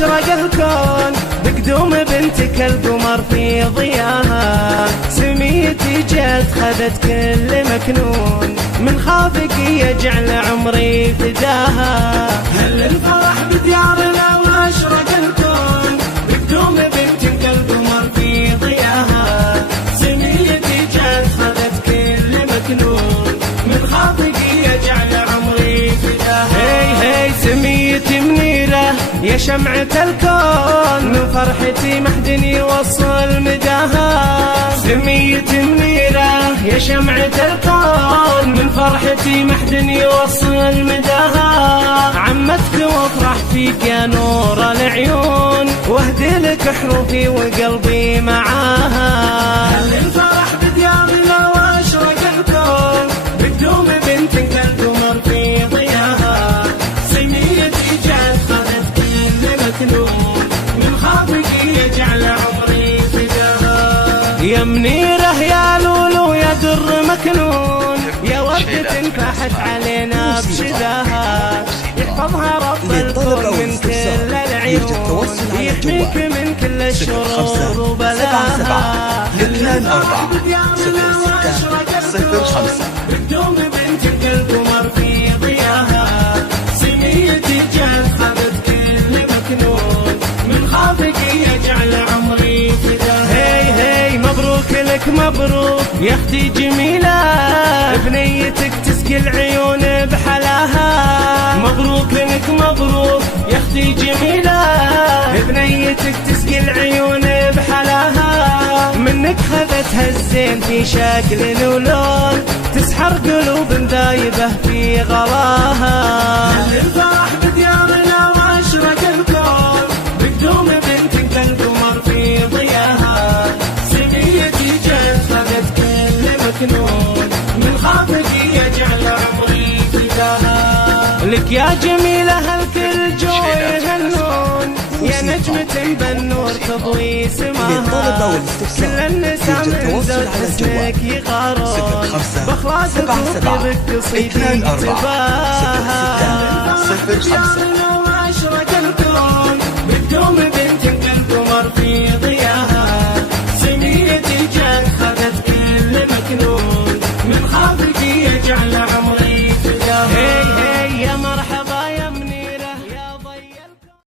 واشرق الكون بقدوم بنتك القمر في ضياها. سميتي جت خذت كل مكنون من خافك يجعل عمري فداها. هل الفرح بديارنا واشرق الكون بقدوم بنتك القمر في ضياها. سميتي جت خذت كل مكنون من خافك يجعل عمري فداها. هي هي سميتي منيرة يا شمعة الكون من فرحتي محد يوصل مداها. سميتي منيرة يا شمعة الكون من فرحتي محد يوصل مداها. عمتك وافرح فيك يا نور العيون واهدي لك حروفي وقلبي معاها. هل الفرح بديارنا واشرق الكون بقدوم بنتك القمر في ضياها. سميتي جت خذت كل مكنون من خافك يجعل عمري فداها. يا منيرة يا لولو يا در مكنون يا وردة انفحت علينا بشداها. يحفظها رب الكون من كل العيون يحميك من كل الشرور وبلاها. بقدوم بنتك القمر في ضياها. سميتي جت خذت كل مكنون من خافك يجعل عمري فداها. هي هي مبروك لك مبروك يا اختي جميلة بنيتك تسقي العيون بحلاها. مبروك لك مبروك يا اختي جميلة بنيتك تسقي العيون بحلاها. منك خذتها الزين في شكل ولون تسحر قلوب ذايبة في غلاها. هل الفرح بديارنا واشرق الكون بقدوم بنتك القمر في ضياها. سميتي جت خذت كل مكنون من خافك يجعل عمري فداها. لك يا جميلة هالكل جو يهنون يا نجمة بالنور تضوي سماها. كل النساء من زود حسنك يغارون بأخلاقك وطيبك قصيدي تباها.